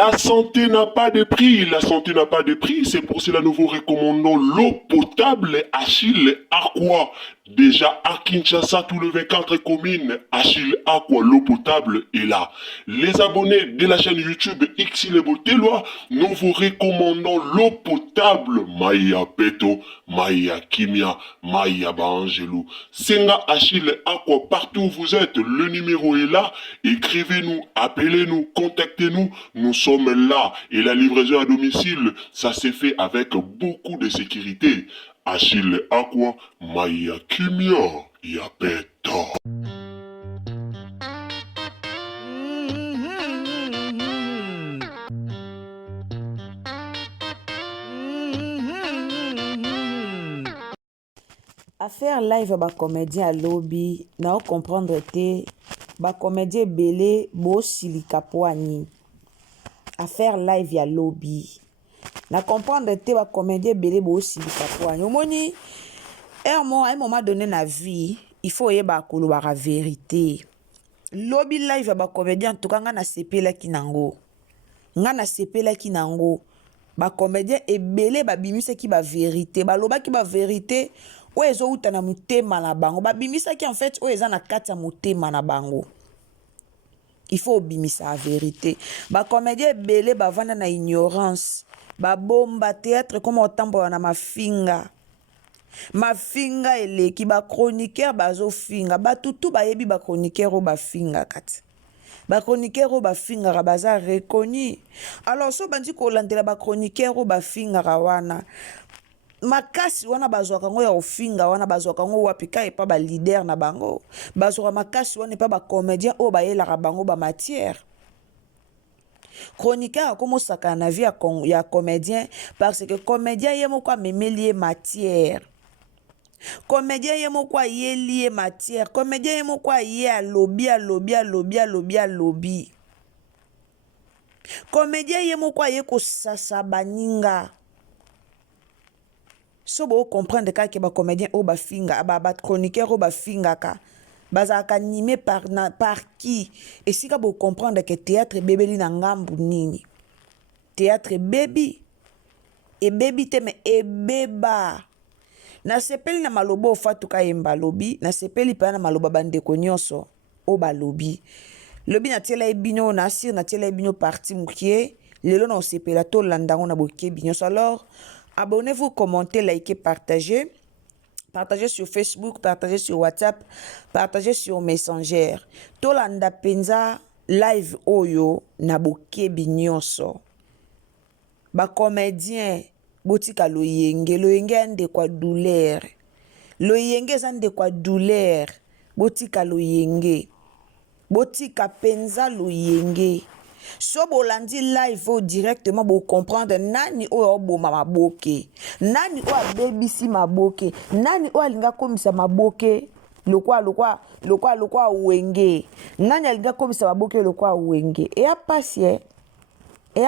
La santé n'a pas de prix, la santé n'a pas de prix, c'est pour cela que nous vous recommandons l'eau potable Achille Aqua. Déjà à Kinshasa, tout le 24 communes, Achille Aqua, l'eau potable est là. Les abonnés de la chaîne YouTube Xile Botelwa, nous vous recommandons l'eau potable Maya Peto, Maya Kimia, Maya Bangelou. Senga Achille Aqua, partout où vous êtes, le numéro est là. Écrivez-nous, appelez-nous, contactez-nous. Nous sommes là et la livraison à domicile, ça s'est fait avec beaucoup de sécurité. Achille Aqua, Maya Kimia, Yapeta. Affaire live ba comédien à lobby, na comprendre te ba comédien belé bo silika poani. Affaire live ya lobby. Na comprendre te ba comédien belé bo silika poani. Omoni un moment donné na vie, il faut y ba koloba la vérité. Lobby live ba comédien en tout cas nga na sepela kinango. Nga na sepela kinango. Ba comédien ebele ba bimisa ki ba vérité, ba loba ki ba vérité. O ezo uta na mutema na bango. Ba bimisa ki en fait o eza na kati ya mutema na bango. Il faut bimisa la vérité. Ba comédien belé ba vanda na ignorance. Ba bomba théâtre comme otambo na mafinga. Mafinga eleki ba chroniqueur bazo finga. Ba tutu ba yebi ba chroniqueur o ba finga kati. Ba chroniqueur o ba finga ka baza reconnu. Alors so bandi ko landela ba chroniqueur o ba finga ka wana. Makasi wana bazwaka ngo ya ofinga wana bazwaka ngo wapika epa ba leader na bango bazwaka makasi wana epa ba comédien o ba yelaka bango ba matière chroniqueur comme saka na vie ya comédien parce que comédien yemo kwa memelie matière comédien yemo kwa yeli matière comédien yemo kwa ye lobby comédien yemo kwa ye ko sasa baninga. So bo comprendre ka ke ba comédien o ba finga ba chroniqueur o ba finga ka bazaka animé par qui et si ka bo comprendre que théâtre bébé na ngambu nini théâtre baby et baby te me e beba na sepeli na malobo fatu ka yemba lobi na sepeli pa na maloba bande ko nyonso o ba lobi na tiela ebino na sir na tiela ebino parti mukie lelo na sepela to landango na boke binyoso. Alors abonnez-vous, commentez, likez, partagez. Partagez sur Facebook, partagez sur WhatsApp, partagez sur Messenger. Tolanda penza live oyo na boke binyonso. Ba comédien botika loyenge ande kwa douleur. Loyenge zande kwa douleur. Botika loyenge. Botika penza loyenge. So bolandi live o directement bo comprendre nani o boma maboke nani o abebisi maboke nani o alinga komisa maboke lokwa wenge nani alinga komisa maboke lokwa wenge e a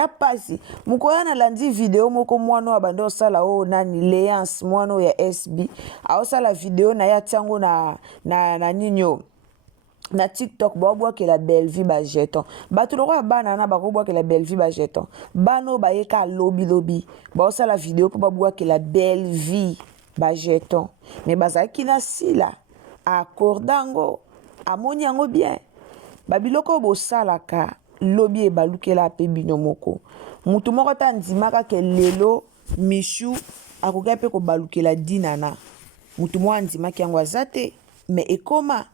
pasi mukoya na landi video moko mwana wa bando sala o nani Léance mwana ya SB a sala video na ya tiango na ninyo na TikTok bobo ke la belle vie ba jeton bato loko bana na bakobo ke la belle vie ba jeton bano ba yeka lobby ba osa la vidéo pour bobo ke la belle vie ba jeton mais bazaki na sila accordango amoni yango bien babiloko bo salaka lobby e balukela pe bino moko mutu moko ta ndimaka ke lelo mishu akoka pe ko balukela dinana mutu mo ndimaki yango azate mais ekoma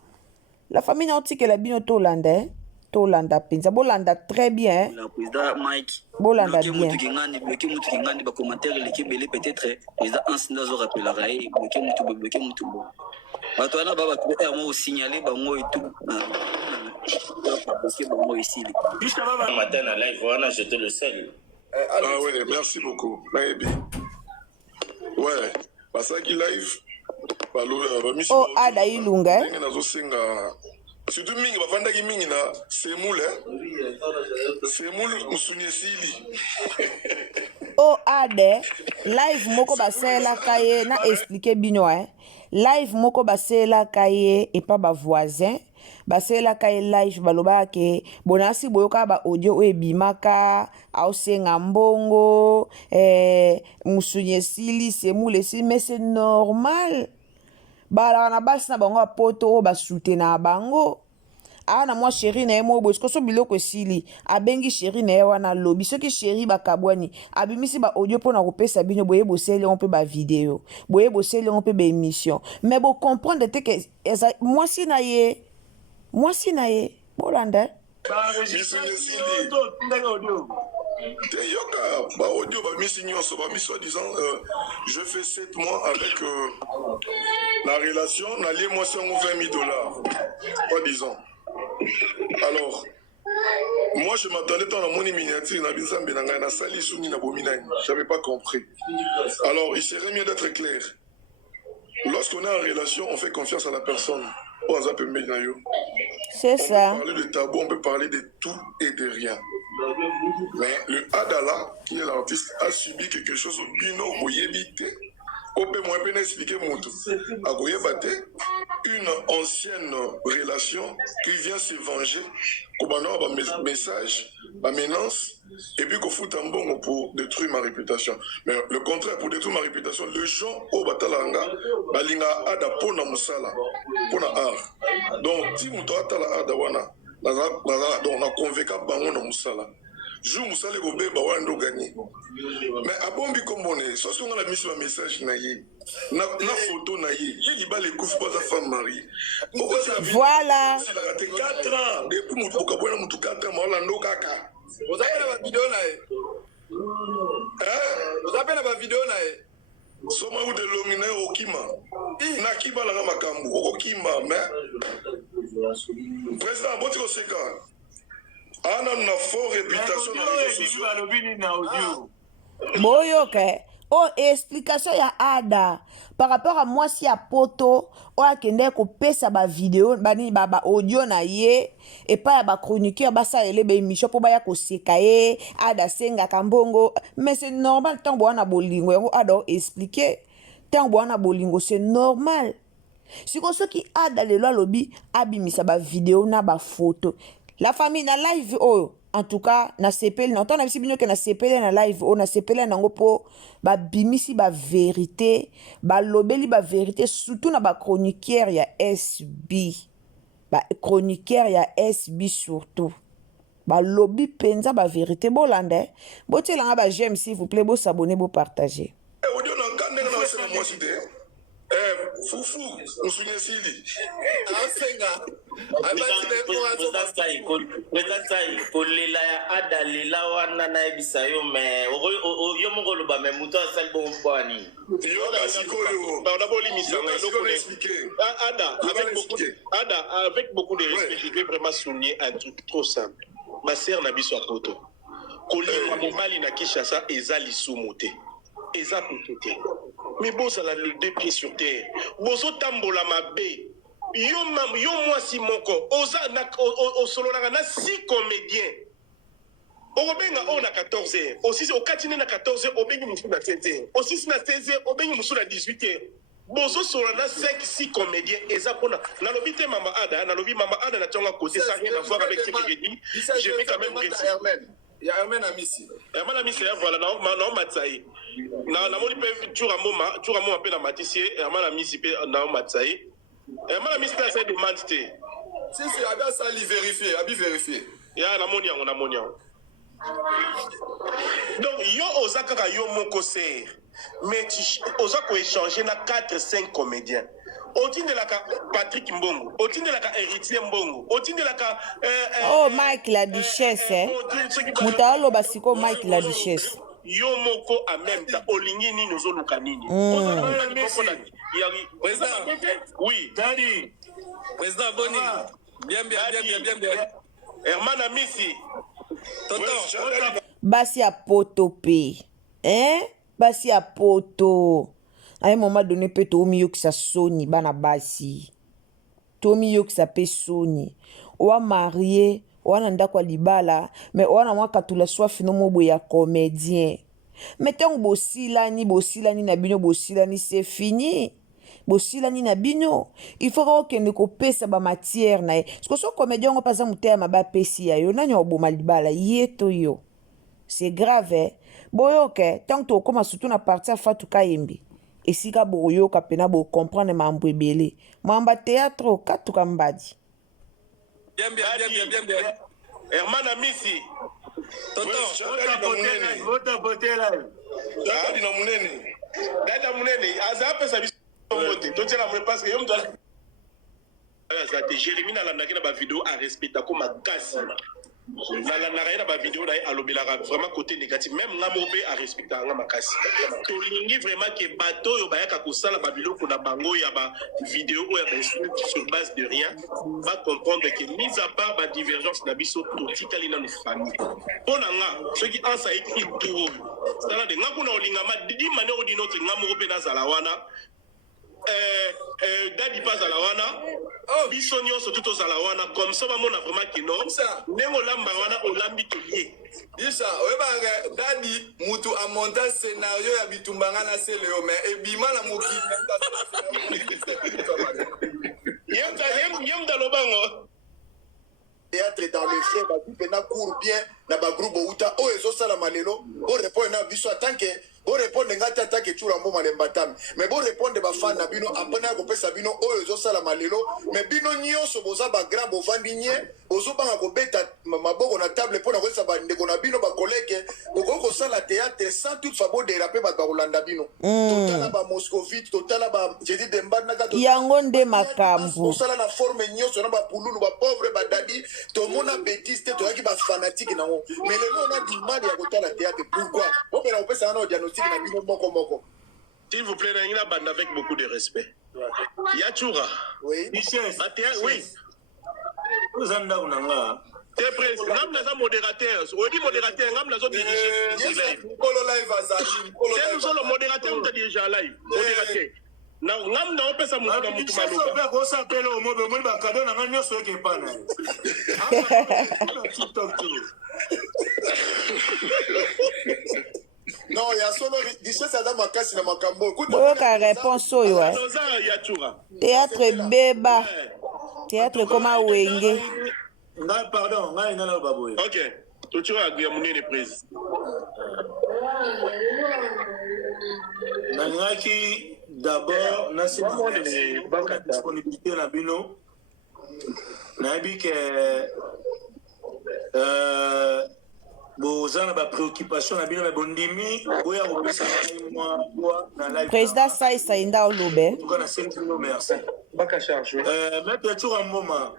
la famille nautique la bino Tolanda, Tolanda penza bolanda très bien. La président Mike. Bolanda bien. Bloquer mutu kingani ba commentaire l'équipe belé peut-être président Ansina zo rappellera bloquer mutu. Bato na baba ko er mo signaler bango et tout. Parce que bango ici. Juste avant matin à live voilà, j'étais le seul. Ah ouais, merci beaucoup. Maybe. Ouais, parce que live oh ada ilunga surtout mingi bavandaki mingi na semule musunyesili oh ade live moko basela kaye na expliquer bino live moko baselaka ye epa bavoisin baselaka ye live balobaka ke bonasi boyoka ba audio oyo ebimaka aosenga mbongo musunyi esili semule esili mais c'est normal balaka na basi na bango bapoto oyo basute na bango na mwa sheri na ye mo boye sikoso biloko esili abengi sheri na ye wana lobi soki sheri bakabwani abimisi ba audio mpona kopesa bino boye boseli yango mpe bavideo boye boseli yango mpe baémission mais bocomprendre te ke mwasi na ye bolanda Yoka, bah audio, bah mis nyonso, bah mis soi-disant, je fais 7 mois avec la relation, n'allez moi c'est 20 000 $, pas disons. Alors, moi je m'attendais dans la monnaie miniature, na binzambe na ngai na sali souni na bominani, j'avais pas compris. Alors, il serait mieux d'être clair. Lorsqu'on est en relation, on fait confiance à la personne. C'est ça. On peut parler de tabou, on peut parler de tout et de rien. Mais le Adala, qui est l'artiste, a subi quelque chose au bino, au yébité. On peut moins expliquer une ancienne relation qui vient se venger, qu'on a un message, une menace, et puis qu'on fout un bon pour détruire ma réputation. Mais le contraire, pour détruire ma réputation, les gens au Batalanga, balinga ada pona musala, pona art. Donc, si nous avons adawana, donc on a convaincu bango na musala. Je me suis dit gagner. Mais à bon comme on est, soit on a mis sur un message naïe, na photo naïe, il y a les coups pas sa femme mariée. Voilà. Il a raté 4 ans. Depuis mon tour, quand on a 4 ans, on a no caca. Vous avez la vidéo naïe. Vous avez la vidéo naïe. Soma ou de l'omine au Kima. Na Kima la Ramakambu, au Kima, mais. Président, bon, tu sais quand. Ana na fort réputation na réseaux sociaux. Boyoke. Explication ya Ada par rapport à moi si a poto o akende ko pesa ba vidéo bani ba audio na ye et pas ba chroniqueur ba sa ele ba émission po ba ya ko sekaye Ada senga kambongo mais c'est normal tant bo na bolingo yango Ada expliquer tant bo na bolingo c'est normal siko soki Ada lelo lobi abimisa ba vidéo na ba photo. La famille na live oh en tout cas na sepele na tona bisi bino ke na sepele na live oh na sepele na ngo po ba bimisi ba vérité ba lobeli ba vérité surtout na ba chroniqueur ya SB ba chroniqueur ya SB surtout ba lobi penza ba vérité bolande botelanga ba j'aime s'il vous plaît bo s'abonner bo partager audio na kande na sema moi cité Foufou, on se souvient Sili. kolela ya Ada lela wana na ebisa yo me yo moko loba me muto asali bon pwani yo kasikoyo ba d'abord l'émission Ada avec beaucoup de respect je vais vraiment souligner un truc trop simple ma sœur na biso apoto kolela mobali na Kinshasa ezali sumuté eza potote mais bozala le deux pieds sur terre bozotambola mabe yo moi si moko oza na osololaka na 6 comédiens obenga on a 14h aussi au katine na 14h obengi musu na 16h aussi na 16h obengi musu na 18h bozo solo na 5-6 comédiens eza pona na lobi te mama Ada na lobi mama Ada na tonga côté ça rien à voir avec ce que j'ai dit je vais quand même rester. Il y a Hermène Amissi. Hermène Amissi, voilà, non, Matsaï. Na moni pe Touramo pe na Matissier, Hermène Amissi pe na Matsaï. Hermène Amissi na ça demande te. Si abi ça li vérifier. Ya na moni yango. Donc yo ozaka yo moko ser. Mais oza ko échanger na 4-5 comédiens. Otindelaka Patrick Mbongo, otindelaka Héritier Mbongo, otindelaka Mike la Duchesse mutalo basiko Mike la Duchesse yo moko en même temps olingi nini ozoluka nini oui Daddy président Boni bien Hermane Amissi tonton basi ya poto pe basi ya poto à un moment donné peut tomi yokisa soni bana basi tomi yokisa pe soni owa marié owa nda kwa libala mais owa na mwaka tula soif no mobo ya comédien mais tant bosilani na bino bosilani c'est fini bosilani na bino il faut okende kopesa bamatière na ye siko so comédien ngo paza motema bapesi ya yo nani oboma libala ye to yo c'est grave boyoke tant tokóma surtout na parti ya Fatou Kayembe esika boyoka pena bocomprendre mambo ebele mwamba théâtre okatuka mbadi. Bien. Herman Amisi. Dadi na munene. Dada munene. Azapesa biso mote. Totela mwe parce que yo mto azate Jérémy nalandaki na ba vidéo a respecta ko makasi. Nalandaka na ba vidéo na alobelaka vraiment côté négatif même ngamo pe a respecta nga makasi. Tolingi vraiment que bateau yo bayaka kosala ba biloko na bango ya ba vidéo ou ya ba sur base de rien va comprendre que mis à part ba divergence na biso totikali na nos famille. Pona nga ceux qui ansa écrit tout ça de nga kuna olingama di manière d'une autre ngamo pe na zala wana Dadi pas à la wana, bisonio surtout aux alawana, comme ça, on a vraiment qui non, n'engo lamba wana, on lambi tout lié. Isa, oeba Dadi, mutu a monté scénario ya bitumbanga na seleo, mais ebima na moki. Yem dalobango. Théâtre dans le chef, na court bien, na ba groupe outa, o ezo sala malelo, o répond na biso tant que bo répondre ngata take chura mbo malembatami mais bo répondre ba fan na bino apana ko pesa bino oyo zo sala malelo mais bino nyonso boza ba grand bo vandinye bozo banga ko beta maboko na table pona ko sa ba ndeko na bino ba collègue ko sala théâtre sans toute fabo déraper ba Rolanda bino totala ba Moscovite totala ba jedi demba na ka yango nde makambo bo sala na forme nyonso na ba pululu ba pauvre ba dadi to mona bêtise te to yaki ba fanatique na ngo mais lelo na di mal ya ko tala théâtre pourquoi on peut la pesa na diagnostic. S'il vous plaît, il y a une bande avec beaucoup de respect. Yachoura. Oui. Oui. Vous en avez t'es prêt. Ngam naza modérateur. On dit modérateur. Ngam nazo diriger live. Polo live azali. C'est nous le modérateur. On t'a dirigé live. Modérateur. Na ngam na opesa mutu na mutu maluka. Ba ko sa pelo mo be mo ba kado na nganyo so ke pana. Non, il y a solo richesse à makasi na makambo. Boyoka réponse oyo ouais. Théâtre beba. Théâtre koma wenge. Nga pardon, nga ina la baboye. OK. Tu as agréé mon nez prise. Nangaki d'abord na c'est disponibilité na bino. Na bi que bozana ba préoccupation na bino na bondimi boya opesa moi na live président Saïsa inda olobe tout cas c'est un merci Baka charge maître toujours un moment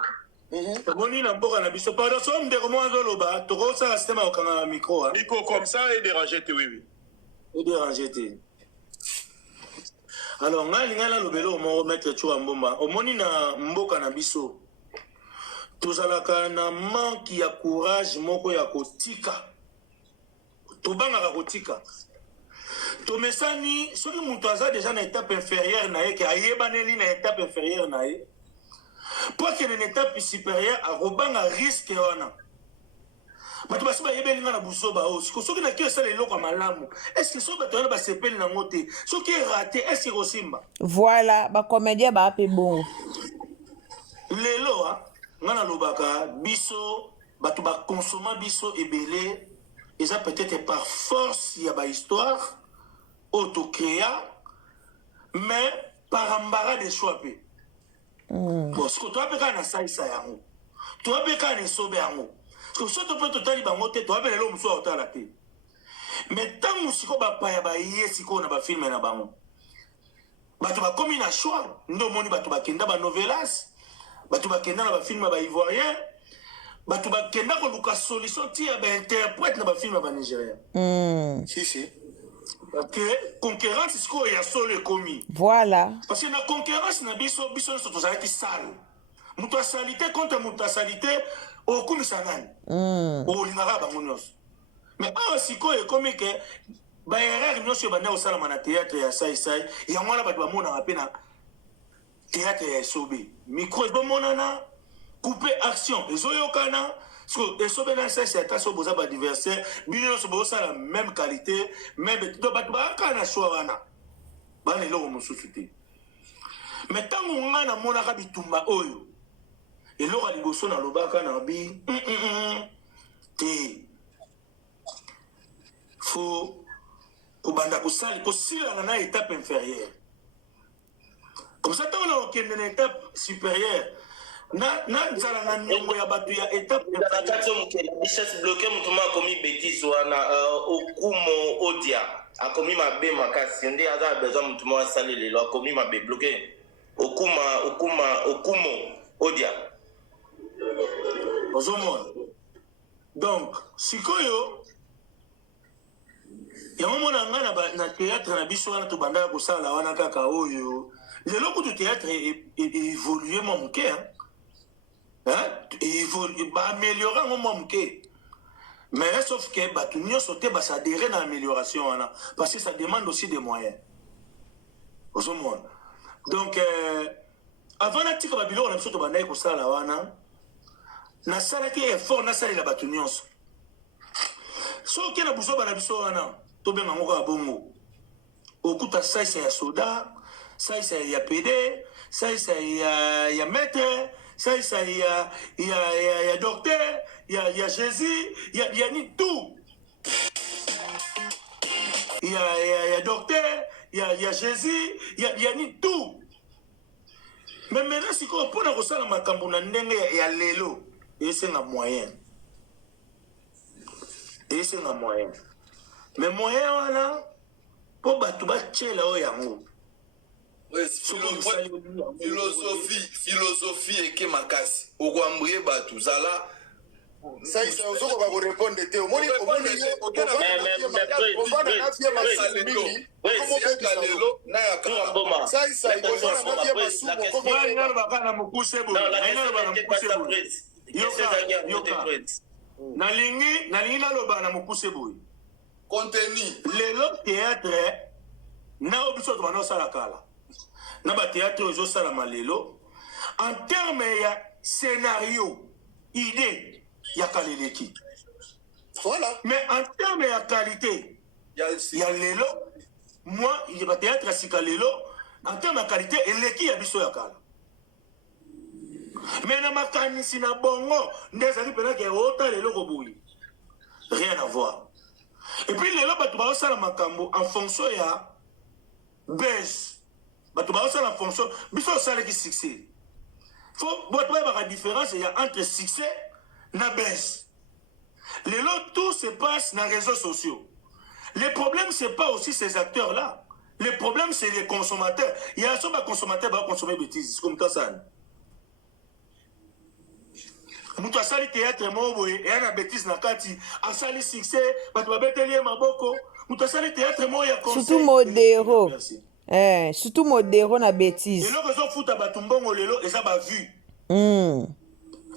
boni na mboka na biso pardon so ndeko mo azoloba to ko sa système au kana micro hein micro comme ça et déranger te oui et déranger te alors ngali ngala lobelo mo maître toujours un moment omoni na mboka na biso tozalaka na manque ya courage moko ya kotika tobangaka kotika tomesani soki moto aza déjà na étape inférieure na ye ke ayebaneli na étape inférieure na ye po akende na étape supérieure akobanga risque wana bato basi bayebeli nga na buzoba o siko soki na kio esala eloko ya malamu estce soki bato wana basepeli nango te soki erate estce kosimba voilà bacomédien baape bongo lelo nga nalobaka biso bato bakonsoma biso ebele eza peut-être par force ya bahistoire oyo tokrea mais par embarras de choix mpe bon siko toa mpe kaka na salisa yango toa mpe kaka na esobe yango siko soto mpe totali bango te toa mpe lelo mosu akotala te mais ntango siko bapaya baye sikoyo na bafilme na bango bato bakomi na choix nde omoni bato bakenda banovelas bato bakenda na bafilme ya baivoirien bato bakenda koluka solution ti ya bainterprète na bafilme ya banigérien si que concurrence sikoyo ya solo ekomi voilà parce que na concurrence na biso nyonso tozalaki sale moto asali te contre moto asali te okumisa nani olingaka bango nyonso mais awa sikoyo ekomi ke baerreur nyonso ebanda kosalama na théâtre ya saisai yango wana bato bamonaka mpe na théâtre ya esobe micro ezomonana couper action ezoyokana esobe na sese ata so boza badiversaire bino nyonso bozosala même qualité même bato bakaka na choix wana bana eloko mosusu te mais ntango nga namonaka bitumba oyo eloko ya liboso nalobaka na bi te fo kobanda kosilana na étape inférieure comme ça ntango nakokende na étape supérieure na nzala na niongo ya bato ya étape bichesse bloqué moto mo akomi bétise wana okumo odia akomi mabe makasi nde aza na besoin moto mo asali lelo akomi mabe bloqué okumo odia ozomona donc sikoyo yango mona nga na théâtre na biso wana tobandaka kosala wana kaka oyo lelo kutu théâtre évolue mwa moke baaméliore yango mwa moke mais sauf que bato nyonso te basadere na amélioration wana parce que ça demande aussi des moyens ozomona donc avant natika babiloko na biso tobandaki kosala wana nasalaki effort nasalela bato nyonso soki na buzoba na biso wana tobenga ngo kaka bongo okuta saisa ya soda saisa ya pd saisa ya maître saisa ya docteur ya jésus ya ni tout ya docteur ya jésus ya ni tout mais maintenant sikoyo mpona kosala makambo na ndenge ya lelo esenga moyen mais moyen wana mpo bato batiela oyo yango philosophie eke makasi okwambrie bato zala saisa ozoko bakorépondre te omoni lelo na saisa ekozala na vie masumu baka na mokuse nalingi naloba na mokuse boye contenu lelo théâtre na oyo biso tobanda osala kala na bathéâtre oyo ezosalama lelo en terme ya scénario idée ya kaleleki voilà mais en terme ya qualité ya lelo moi bathéâtre ya sika lelo en terme ya qualité eleki ya biso ya kala mais na makanisi na bongo nde ezali mpenaka eota lelo koboyi rien à voir et puis lelo bato baosala makambo en fonction ya base bato baosala en fonction biso osalaki succès fo bato bayebaka différence ya entre succès na base lelo tout se passe na réseaux sociaux. Le problème c'est pas aussi ces acteurs là, le problème c'est les consommateurs. Il y a des consommateurs qui vont consommer des bêtises comme ça. Mutu asali théâtre mobo et ana bêtise na kati asali succès bato babeteli maboko mutu asali théâtre mo ya conseil surtout modéro surtout modéro na bêtise lelo ko futa bato mbongo lelo eza ba vue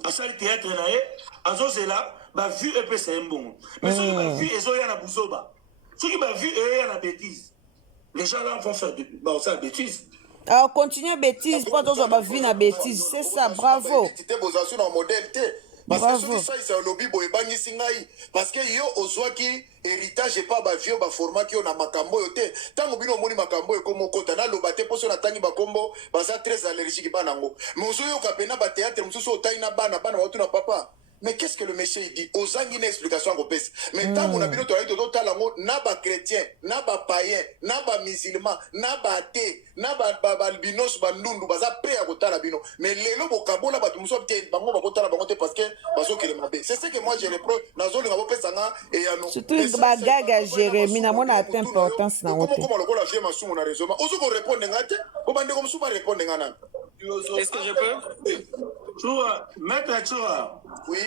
asali théâtre na ye azozela ba vue epesa mbongo mais soki ba vue ezoya na buzoba soki ba vue eya na bêtise les gens là vont faire ça bêtise. Alors, continuez bêtise, pas d'autres va vivre la bêtise, c'est ça, bravo. Parce que ça, c'est un lobby boebani singai. Parce que yo ozwaki héritage pas ba vieux ba format qui on a makambo yote. Tango bino moni makambo comme kota na lobate poso na tangi ba kombo baza très allergique banango. Mais ozoyo kapena ba théâtre mususu otaina bana watu na papa. Mais qu'est-ce que le monsieur il dit? Aux ans, il y a une explication à Gopes. Mais tant qu'on a vu notre n'a pas chrétien, n'a pas païen, n'a pas musulman, n'a pas athée, n'a pas albinos, bandundu, baza prêt à côté la bino. Mais les lobes au Cabo là, tu me sois peut-être bango va côté la bango parce que baso qui est mabé. C'est ce que moi je reproche. Nazo le ngabo pesanga et à nous. Surtout une bagaga Jérémie, na mona atteint importance na wote. Comment le la vie masu mon raison. Ozo ko répondre ngate, ko bande comme souba répondre ngana. Est-ce que je peux? Choua, maître Choua. Oui.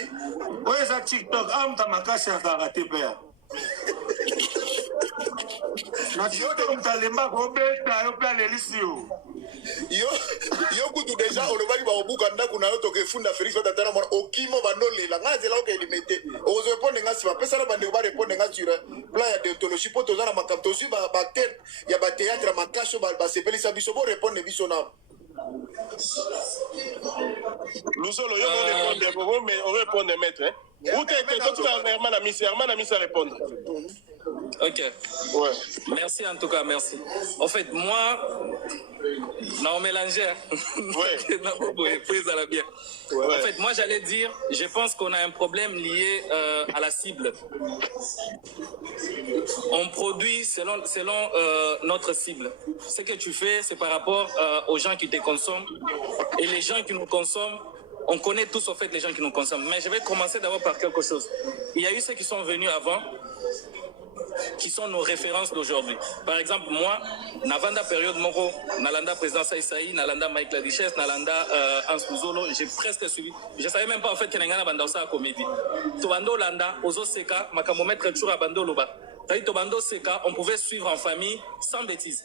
Où est ça TikTok? Amta makasi ya karaté père. Na TikTok mtalemba kobeta yo pla lelisio. Yo kutu déjà olobaki ba obuka ndaku na yo to ke funda Félix Watatana mona okimo bandole la ngaze la oke limité. Ozo répondre ngasi ba pesa la bande ba répondre ngasi sur plan ya déontologie poto za na makamto su ba tête ya ba théâtre makasho ba sepelisa biso bo répondre biso na. Luzolo, on répond maître. Où t'es que tu as Herman Amissa répondre. Ok. Ouais. Merci en tout cas, merci. En fait, moi, non, mélanger. Ouais. En fait, moi, j'allais dire, je pense qu'on a un problème lié à la cible. On produit selon notre cible. Ce que tu fais, c'est par rapport aux gens qui te consomment. Et les gens qui nous consomment, on connaît tous en fait les gens qui nous consomment. Mais je vais commencer d'abord par quelque chose. Il y a eu ceux qui sont venus avant, qui sont nos références d'aujourd'hui. Par exemple, moi, Navanda période Moko, Nalanda président Saïsaï, Nalanda Mike Ladichesse, Nalanda Hans Kuzolo, j'ai presque suivi. Je ne savais même pas en fait qu'il y a une comédie. Tobando Landa, Ozo Seka, Makamomet Retour à Bando Loba. Tobando Seka, on pouvait suivre en famille sans bêtises.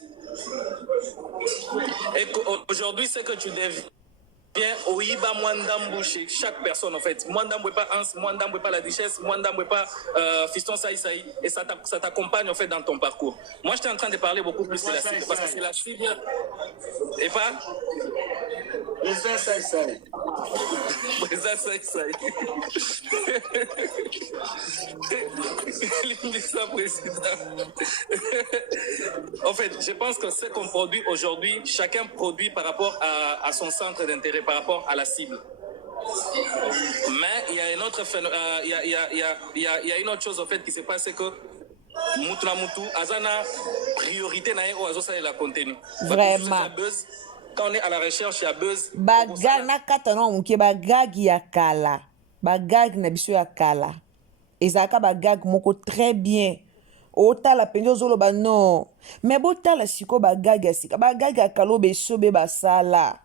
Et aujourd'hui, c'est que tu deviens Oiba Mwandambu chez chaque personne en fait. Mwandambu pas Hans, Mwandambu pas la Duchesse, Mwandambu pas Fiston Saïsaï. Et ça t'accompagne en fait dans ton parcours. Moi j'étais en train de parler beaucoup plus de la cible parce que c'est la cible. Et pas Président Saïsaï. Président Saïsaï. Il dit ça, président. En fait, je pense que ce qu'on produit aujourd'hui, chacun produit par rapport à son centre d'intérêt, par rapport à la cible. Mais il y a une autre il y a une autre chose en fait qui se passe, c'est que Moutoula Moutou, Azana priorité na yo azosa la contenu. Vraiment. Quand on est à la recherche, il y a buzz. Bagag na katana muke bagag ya kala. Bagag na biso ya kala. Ezaka bagag moko très bien. Ota la penjo zolo ba non. Mais bota la siko bagag ya sika. Bagag ya kalo be sobe basala.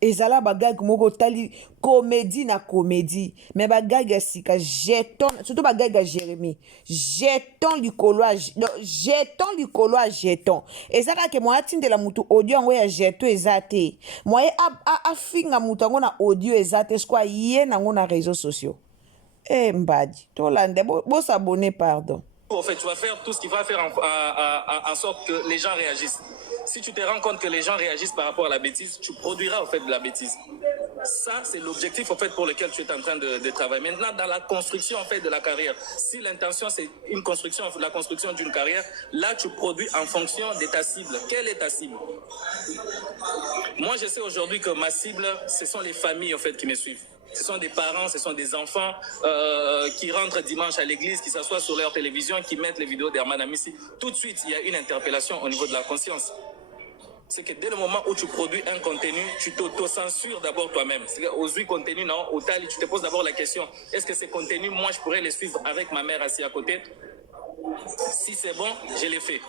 Ezala bagag moko tali comédie na comédie. Mais bagag ya sika jeton, surtout bagag ya Jérémy. Jeton likolo a jeton. Ezaka ke moi atinde la mutu audio ngo ya jeton ezate. Moi a finga mutu ngo na audio ezate skwa ye na ngo na réseaux sociaux. Eh mbadi, to lande bo s'abonner pardon. En fait, tu vas faire tout ce qui va faire en sorte que les gens réagissent. Si tu te rends compte que les gens réagissent par rapport à la bêtise, tu produiras en fait de la bêtise. Ça, c'est l'objectif en fait pour lequel tu es en train de travailler. Maintenant, dans la construction en fait de la carrière, si l'intention c'est une construction, la construction d'une carrière, là tu produis en fonction de ta cible. Quelle est ta cible? Moi, je sais aujourd'hui que ma cible, ce sont les familles en fait qui me suivent. Ce sont des parents, ce sont des enfants qui rentrent dimanche à l'église, qui s'assoient sur leur télévision, qui mettent les vidéos d'Herman Amissi. Tout de suite, il y a une interpellation au niveau de la conscience. C'est que dès le moment où tu produis un contenu, tu t'auto-censures d'abord toi-même. C'est aux contenu, non, au tali, tu te poses d'abord la question, est-ce que ces contenus, moi, je pourrais les suivre avec ma mère assise à côté? Si c'est bon, je les fais.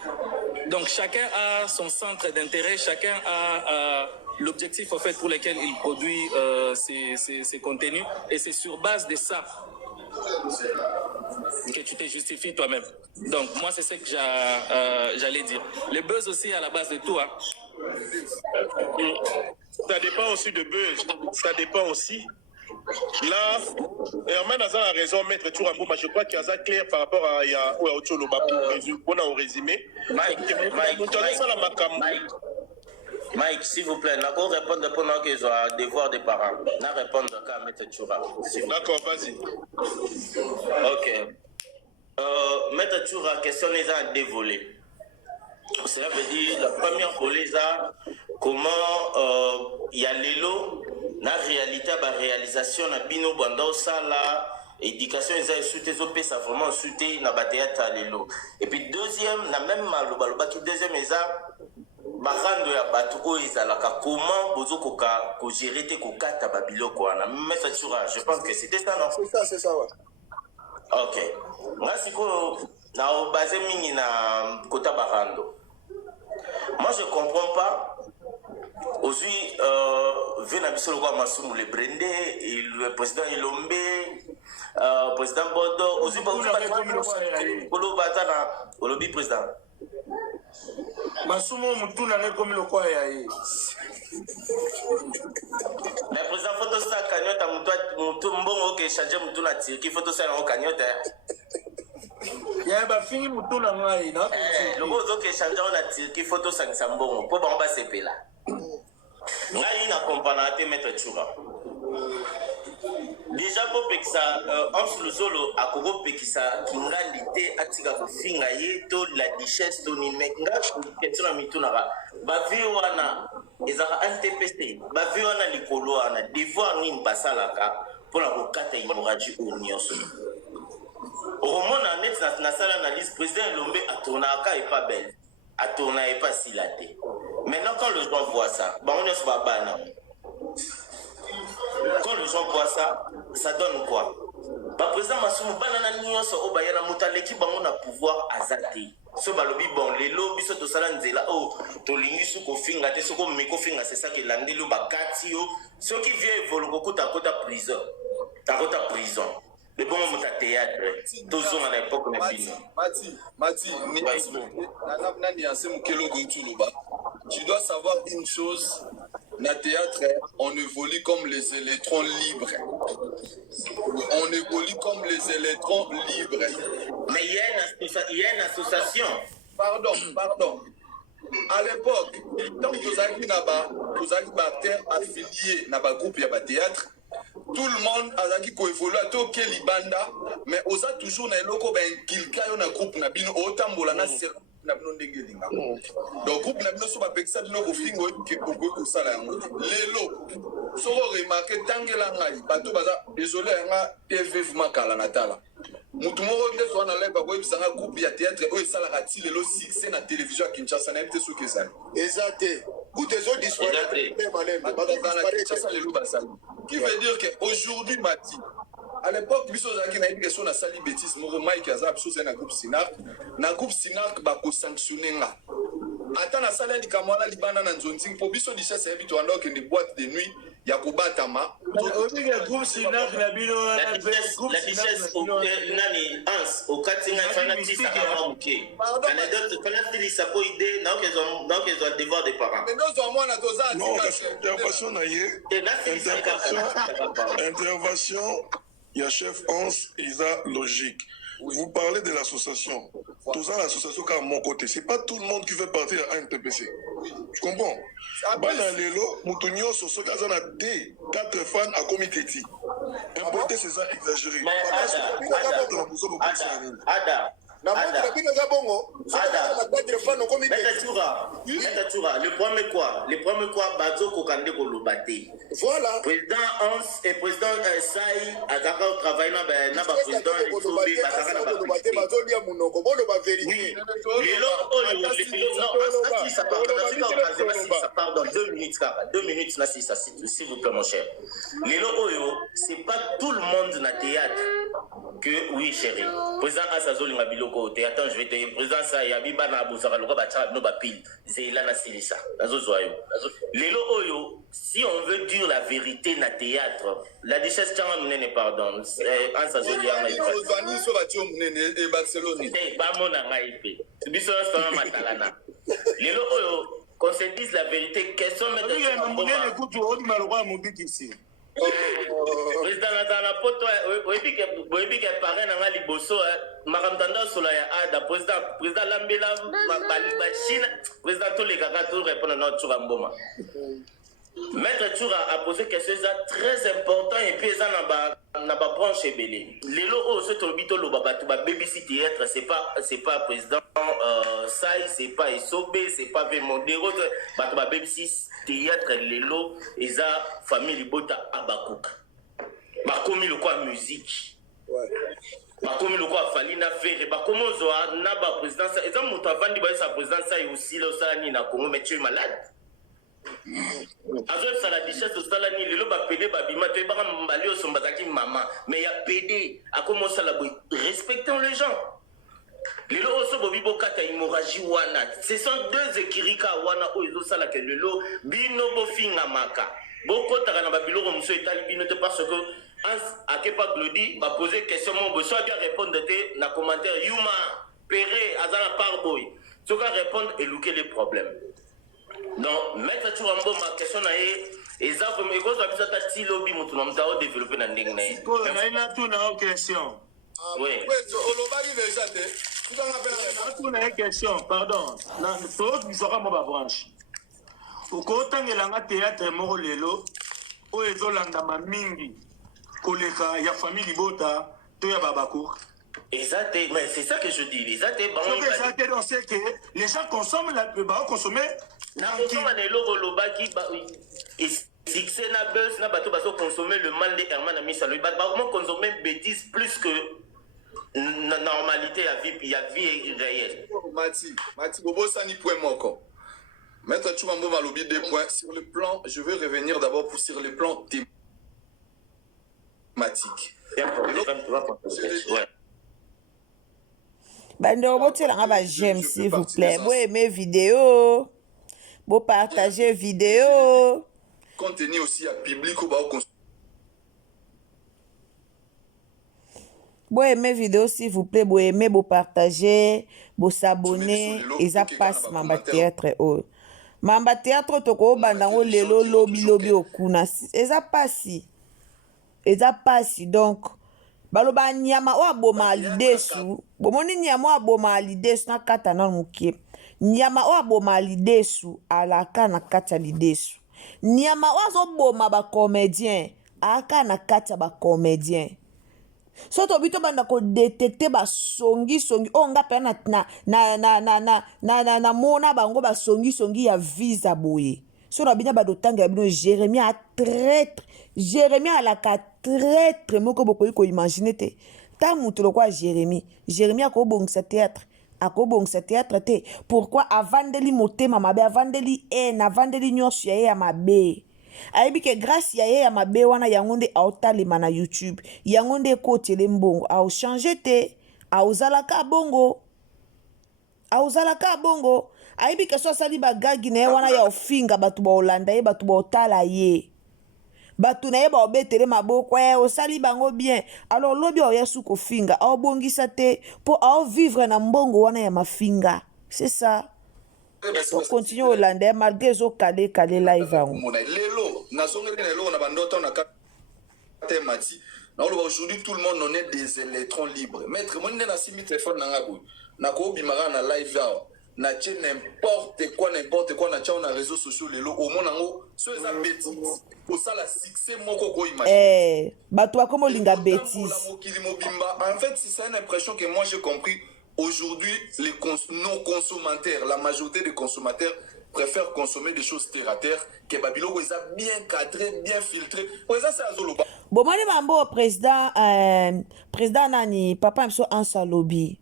Donc, chacun a son centre d'intérêt, chacun a l'objectif en fait pour lequel il produit ses contenus, et c'est sur base de ça que tu te justifies toi-même. Donc moi c'est ce que j'allais dire. Le buzz aussi à la base de tout. Hein. Ça dépend aussi de buzz, ça dépend aussi. Là, Herman a raison, maître Tourambo, je crois qu'il y a clair par rapport à Ocholoba pour au résumé. Mike, s'il vous plaît, n'ako répondre pendant qu'ils ont un devoir des parents. N'a répondre qu'à Maître Toura. D'accord, vas-y. Ok. Maître Toura, question les a dévolé. Cela veut dire, la première volée, comment il y a l'élo, la réalité, la réalisation, la bino bando, ça là, éducation, ils ont soutenu, ça vraiment soutenu, na batéata l'élo. Et puis deuxième, la même maloba, qui deuxième, ils ont barando ya bato oyo ezalaka comment bozo koka ko gérer te kokata babiloko wana mais ça je pense que c'était ça non c'est ça ouais. OK nga siko na basé mingi na kota barando moi je comprends pas aujourd'hui vena biso kwa masumu le brende et le président Ilombe président Bodo aujourd'hui ba ko batana olobi président Masumo Mutuna ne comme le quoi yaé. Mais président photo ça cagnotte mutu mbongo ke changer Mutuna tirki photo ça na cagnotte. Ya ba fini Mutuna ngai na. Le bozo ke changer na tirki photo ça mbongo po ba sepela. Ngai na comprendre te mettre Tchouba. déjà po pekisa Anse Luzolo akoko pekisa kingandi te atika kofinga ye to la duchesse to nini mais nga question na mitunaka bavi wana ezaka NTPC bavi wana likolo wana devoir nini basalaka mpona kokata hémorragie oyo nyonso okomona neti nasala analyse président Elombe atournaka epa belle atourna epa sila te maintenant quand les gens voient ça bango nyonso babana. Quand les gens voient ça, ça donne quoi? Ba président Masumu banana nyonso o bayana mutaleki bango na pouvoir azate. So balobi bon lelo biso to sala nzela o to lingisu ko finga te soko meko finga c'est ça que landelo bakati yo. Ceux qui viennent évoluer kota prison. Ta kota prison. Le bon moment à théâtre. Toujours à l'époque de Mati, tu dois savoir une chose. Dans le théâtre, on évolue comme les électrons libres. On évolue comme les électrons libres. Mais il y a une association. Pardon. À l'époque, tant que vous avez des acteurs affiliés dans le groupe de théâtre, tout le monde a dit qu'il évolue à tout quel banda, mais on a toujours dans le quelqu'un dans le groupe na bino autant bolana c'est na bino ndengelinga. Donc groupe na bino so ba pekisa bino ko fingo ke ko sala yango. Lelo so remarquer tangela ngai bato baza désolé nga TV makala natala. Mutu moko nde so na leba ko ebisanga groupe ya théâtre o esala kati lelo succès na télévision à Kinshasa na epte so kezali. Exacté. Tout les autres disparaissent. Qui veut dire qu'aujourd'hui, Mati, à l'époque, biso zaki na question na sali bêtise moko Mike Azab biso na groupe Sinark ba ko sanctionner nga. Ata na sala ni kamala libana na nzonzi po biso di chesse habito ando ke des boîtes de nuit ya ko batama. Groupe Sinark na bino la richesse nani ans au katinga fanatique ça va manquer. Anecdote fanatique ça peut aider donc ils ont devoir des parents. Mais nous moi na toza intervention na ye. Intervention. Il y a chef 11, Isa Logique. Vous parlez de l'association. Tout ça, l'association qui est à mon côté. Ce n'est pas tout le monde qui veut partir à NTPC. Tu comprends? Banalelo, Moutounio, Soso, Kazan a 4 fans à Komiteti. Importer, c'est ça exagéré. Mais Ada. Le premier quoi? Le premier quoi? Bazo Kokande Kolobate. Voilà. Président Hans et président Saï, Azaka au travail, n'a pas président Etsobe, Bazaka n'a pas pardon, 2 minutes, 2 minutes, s'il vous plaît, mon cher. Lelo Oyo, c'est pas tout le monde na théâtre que, oui, chérie. Président Asazoli Mabiloko au théâtre, attends, je vais te dire, président Saï, Abiba na Bouzara, Loka Bachara, no Bapil, Zéla na Silisa, Nazo Zoyo. Lelo Oyo, si on veut dire la vérité na théâtre, la duchesse Chama Mnene, pardon, Asazoli Barcelone. Pas mon angaïpe. Biso Stama Matalana. Lelo Oyo, qu'on se dise la vérité, quels sont mes président Natana Poto, oyebi ke parrain na ngali boso makamtanda sola ya ada président Lambela ba Chine président tous les gars tout répondre notre Tchoura Mboma. Maître Tchoura a posé quelque chose très important et puis ça n'a pas branché belé. Lelo o ce tobito lo babatu ba BBC théâtre c'est pas président Sai c'est pas Esobe c'est pas Vemondero ba BBC théâtre lelo eza famille libota abakuka. Ba komi le quoi musique. Ouais. Ba komi le quoi Falina Ferre ba komo zo na ba président ça eza moto avandi ba sa président ça aussi le ça ni na Congo mais tu es malade. Azo la duchesse de Salani, le ba PD ba bima te ba mbali o sombazaki maman, mais il y a PD a commencé à la respectons les gens. Lelo oso bobibo kata hémorragie wana. Ce sont deux ekirika wana o ezo sala ke lelo bino bo finga maka. Boko taka na babilo ko muso etali bino te parce que a kepa glodi ba poser question mon bo soit bien répondre te na commentaire Yuma Péré azana parboy. Tu vas répondre et looker les problèmes. Donc, maître Tchourambo, ma question est exact, mais quand tu as dit que lobby, tu as développé dans le ding. Il y a une question. Oui. Une question, pardon. Il sera ma branche. Au côté de la théâtre, Morolelo, où est Olanda Mingi. koleka ya famille libota to ya babakour. Exact, mais c'est ça que je dis. Exact, on sait que les gens consomment consommer. Succès na buzz na bateau baso consommer le mal de Herman Amisa. Le comment consommer bêtises plus que la normalité à vie réelle. Mati, Bobo Sani point moko. Maître Chumambo Malobi 2 points. Sur le plan, je veux revenir d'abord sur le plan thématique. Bando, botelanga ba j'aime s'il vous plaît. Vous aimez vidéo, vous partagez vidéo. Contenu aussi à public ou vous aimez vidéo s'il vous plaît, vous aimez, vous partagez, vous s'abonnez, et ça passe Mamba Théâtre. Mamba Théâtre toko bandango lelo lobby okuna. Et ça passe. Et ça passe donc. Baloba nyama wa boma lidesu. Bomoni nyama wa boma lidesu na kata na mukie. Nyama wa boma lidesu alaka na kata lidesu. Nyama wa zo boma ba comédien aka na kata ba comédien. Soto bito banda ko détecter ba songi onga pe na mona bango ba songi ya visa boye. So na binya ba dotanga bino Jérémie a traître. Jérémie a la traître moko boko ko imaginer te. Ta mutulo kwa Jérémie a ko bongisa théâtre. Akobongisa théâtre te. Pourquoi avandeli motema mabe, avandeli avandeli nyonso ya mabe. Aibi ke grâce ya mabe wana yangonde aotalema na YouTube. Yangonde kotele mbongo. Ao changer te. Aozalaka bongo. Aibi ke so sali bagagi na wana ya ofinga batu ba Holanda batu ba otala ye. Batu na ba obetele maboko osali bango bien. Alors lobi o yesu ko finga aobongisa te pour vivre na mbongo wana ya mafinga. C'est ça. On continue Hollandais malgré zo kale live ango. Lelo na songeli na lelo na bandoto na thématique. Na aujourd'hui tout le monde on est des électrons libres. Maître moi na simi téléphone na ngabo. Na ko bimara na live awa. Na tche n'importe quoi na tcha na réseaux sociaux lelo au monde ngo so eza bêtise. Pour ça la succès moko ko imagine. Bato akomo linga bêtise. En fait c'est ça une impression que moi j'ai compris. Aujourd'hui, nos consommateurs, la majorité des consommateurs préfèrent consommer des choses terre à terre que Babylone où ils ont bien cadré, bien filtré. Ça c'est azoloba. Bon moi mambo président nani papa mso ansa lobby.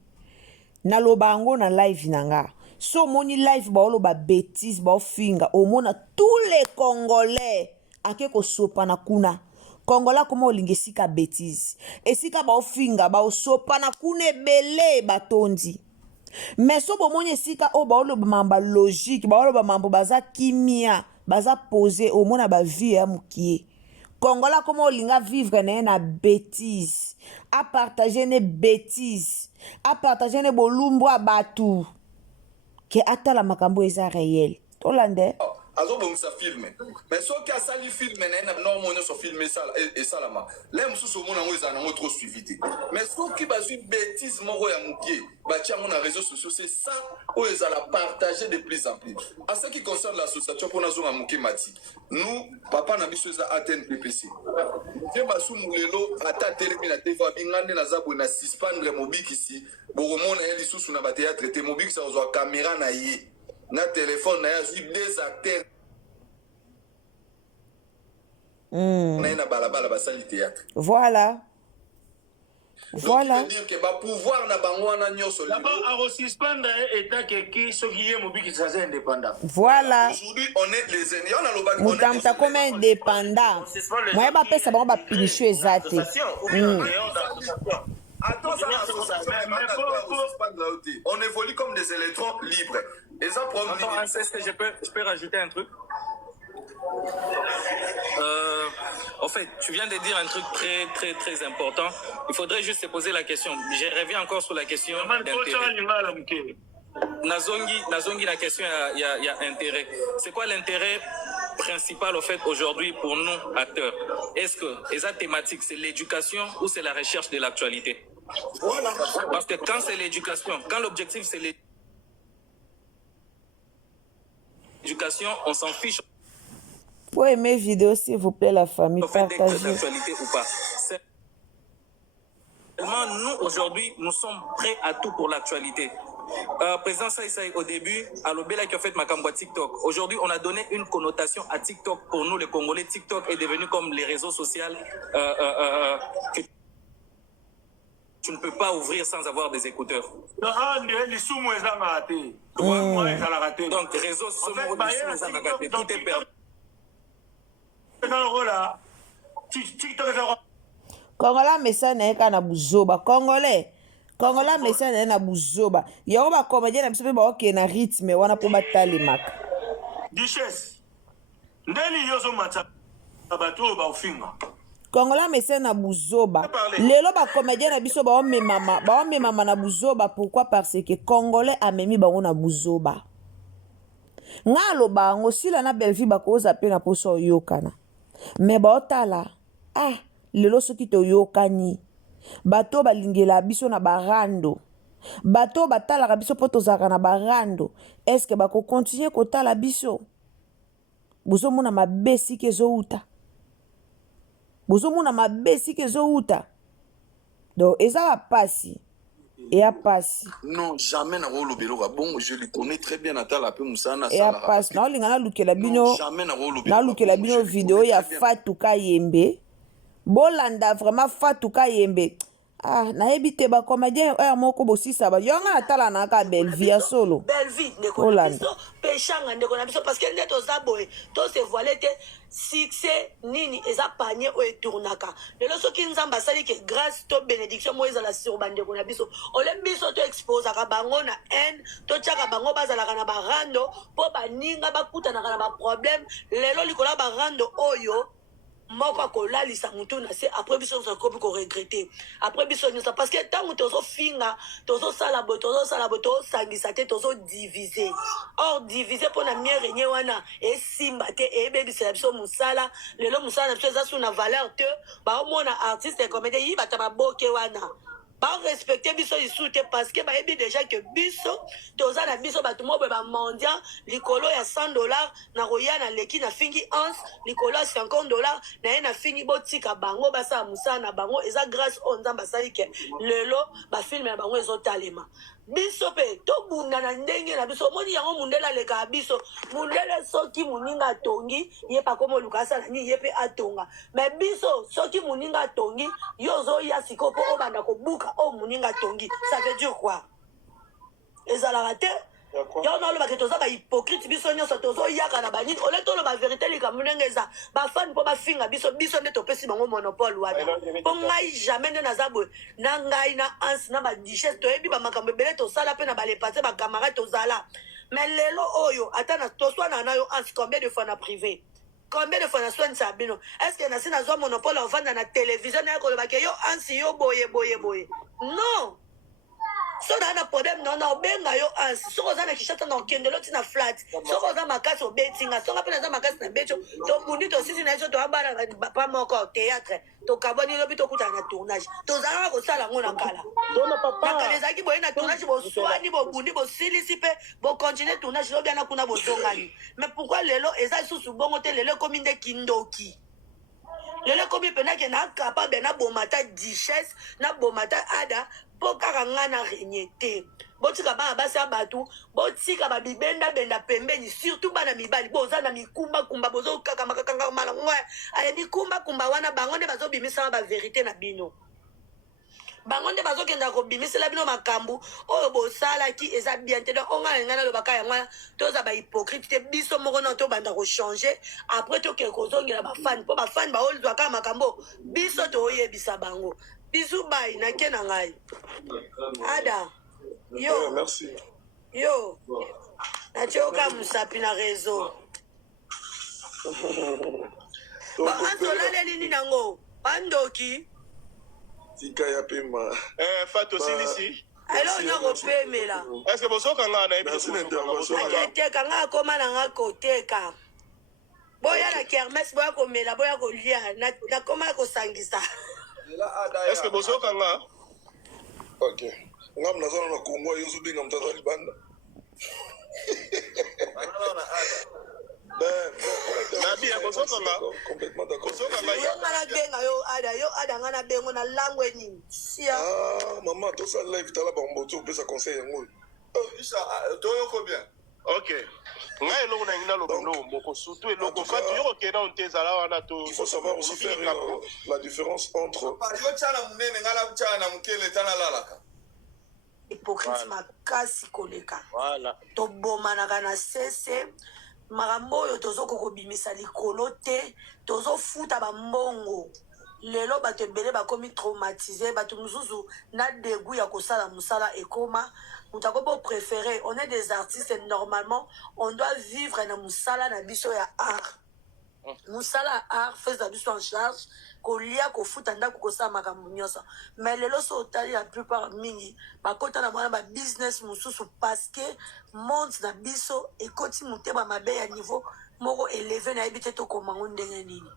Na lobango na live nanga. So moni live ba oloba bêtise ba finga au mona tous les Congolais akeko sopa na kuna. Kongola kuma olingesika bêtise. Esika ba ofinga ba osopa na kune bele batondi. Mais so bomoni esika o ba oloba mamba logique, ba oloba mambo baza kimia, baza poser au mona ba vie ya mukie. Kongola kuma olinga vivre na bêtise, a partager ne bêtise, a partager ne bolumbu a batu. Ke atala makambo eza réel. Tolande azo bongisa film mais so ki asali film na normalement so filmer ça et ça là là mususu mona ngo ezana ngo trop suivi mais so ki bazui bêtise moko ya mukie ba tia mon réseaux sociaux c'est ça où ils allent partager de plus en plus en ce qui concerne l'association pour nazo nga mukie mati nous papa na biso za Athènes PPC je basu mulelo ata terminer te va bingande na zabo na suspendre mobiki si boromona eli susu na ba théâtre te mobiki ça ozo caméra na ye na téléphone na ya des acteurs na balabala basali théâtre. Voilà. Donc, dire que ba pouvoir na bango wana nyoso d'abord à suspendre état que qui sokiye mobiki ça c'est indépendant. Voilà. Aujourd'hui on est les ennemis on a le bac on est comme indépendant. Moi ba pesa bango ba pinisho ezate. Attends, on évolue comme des électrons libres. Et ça Attends, est-ce que je peux rajouter un truc? En fait, tu viens de dire un truc très très très important. Il faudrait juste se poser la question. Je reviens encore sur la question d'intérêt. Nazongi, la question, il y a intérêt. C'est quoi l'intérêt principal au fait aujourd'hui pour nous acteurs? Est-ce que la thématique c'est l'éducation ou c'est la recherche de l'actualité? Voilà. Parce que quand c'est l'éducation, quand l'objectif c'est l'éducation, on s'en fiche. Pour aimer vidéo, s'il vous plaît, la famille, au fait partagez. d'actualité ou pas. Seulement, nous, aujourd'hui, nous sommes prêts à tout pour l'actualité. Président Saïsaï, au début, à l'Obéla qui a fait Makambwa TikTok. Aujourd'hui, on a donné une connotation à TikTok. Pour nous, les Congolais, TikTok est devenu comme les réseaux sociaux que tu ne peux pas ouvrir sans avoir des écouteurs. Donc, réseau tout est perdu. Congolais message na eka na buzoba. Congolais message na buzoba. Yoko ba comédien na biso pe ba oke na rythme wana po batalemaka. Duchesse. Ndeni yozo mata bato ba ofinga. Congolais message na buzoba. Lelo ba comédien na biso ba mama na buzoba. Pourquoi? Parce que Congolais amemi bango na buzoba. Nga lo bango sila na belle vie ba koza pe na poso yokana. Mais ba otala lelo soki toyokani bato balingela biso na barando bato batalaka biso po tozalaka na barando eske bakokontinue kotala biso bozomona mabe siki ezouta donc eza bapasi eya pasi non jamais na kolobelo ka bon je le connais très bien atala pe musana eya pasi naolinga nalukela bino video ya Fatou Kayembe bolanda vraiment Fatou Kayembe nayebi te ba comédien moko bosisa ba yonga natala na ka belle vie solo belle vie ndeko na biso pechanga ndeko na biso parce que nde toza boye to se voiler te succès nini eza panier o etournaka lelo soki nzamba asali ke grâce to bénédiction mo ezala sur bandeko na biso ole biso to expose ka bango na haine to tiaka bango bazalaka na barando po baninga bakutanaka na ba problème lelo likola barando oyo moko akolalisa mutu na se après biso nzokobi ko regretter après biso nyonso parce que tango tozo finga tozo sala bo to sangisa te tozo diviser or diviser pour na mieux régner wana et simba te e bebisela biso musala lelo musala na biso eza sous na valeur te ba omona artiste comédien yi batama boke wana ba respecter biso isute parce que ba ebi déjà que biso toza na biso batu mo ba mondial likolo ya $100 na roya na leki na fingi ons likolo ya $50 na ye na fingi botika bango basa musana na bango eza grâce au nzamba sali ke lelo ba film na bango ezotalema biso pe to bunda na ndenge na biso moni yango mundela leka biso mundela soki muninga tongi ye pa komo lukasa na ni ye pe atonga mais biso soki muninga tongi yozo ya sikopo obanda ko buka o muninga tongi ça veut dire quoi ezala raté yo na lo ba ketoza ba hypocrite biso nyoso tozo yaka na banini ole to lo ba vérité lika munenge eza ba fan po ba finga biso nde to pesi bango monopole wana po ngai jamais ne nazabo na ngai na ans na ba duchesse to ebi ba makambe belé to sala pe na ba le passer ba camarade to zala mais lelo oyo atana to swana na yo ans combien de fois na privé combien de fois na soin sabino est-ce que na sina zo monopole en vendre na télévision na ko lo ba ke yo ans yo boye non so na problème non benga yo ans so ko zana kishata na kendelo tina flat so ko zana makasi obetinga so ngapena za makasi na becho to bundi to sisi na so to abara pa moko théâtre to kaboni lobi to kuta na tournage to zana ko sala ngona kala na kale zaki boye na tournage bo swani bo bundi bo silisi pe bo continuer tournage lobi na kuna bo zongani mais pourquoi lelo eza susu bongo te lelo komi nde kindoki lelo komi pena ke na capable na bomata duchesse na bomata ada pokaka ngana renyete botika bana basi abatu botika babibenda benda pembeni surtout bana mibali boza na mikumba kumba bozo kaka makakanga mala ngwa ale mikumba kumba wana bango nde bazo bimisa ba vérité na bino bango nde bazo kenda ko bimisela bino makambu oyo bosala ki eza bien te donc onga ngana lo bakaya ngwa toza ba hypocrite te biso moko na to banda ko changer après to ke ko zongela ba fan po ba fan ba olzwa ka makambo biso to oyebisa bango bisou bay na kena ngai ada yo merci yo na choka musapi na réseau ba ansola leli nango bandoki tika ya pema Fatou Silisi alors on a repemela est-ce que bosoka nga na merci l'intervention teka nga koma na nga koteka boya na kermesse boya komela boya kolia na koma kosangisa est-ce que bosoka nga ok ngam nazana na Kongo yozo benga mtata libanda Nabi, complètement d'accord. Yo ada ngana bengo na langue nini. Sia. Ah, maman, tout ça live tala ba mboto on peut ça conseil yango. Isa, toyo ko bien. Ok. Ngai eloko na ngina lobo moko surtout eloko fatu yo ke na ontezala wana to. Il faut savoir aussi faire la différence entre Yo tala munene ngala tala mukele tana lalaka. Hypocrite makasi koleka. Voilà. Tobomanaka na sese. Makambo oyo tozoko kobimisa likolo te, tozofuta bambongo. Lelo bato ebele bakomi traumatisé, bato mosusu na dégoût ya kosala musala ekoma. Mutako po préféré, on est des artistes et normalement on doit vivre na musala na biso ya art. Musala art fait la biso en charge, kolia kofuta ndako kosala makambo nyonso. Mais lelo so otali la plupart mingi bakota na bana ba business mususu parce que monde na biso ekoti muteba mabe ya niveau moko élevé na ebite to komango ndenge nini.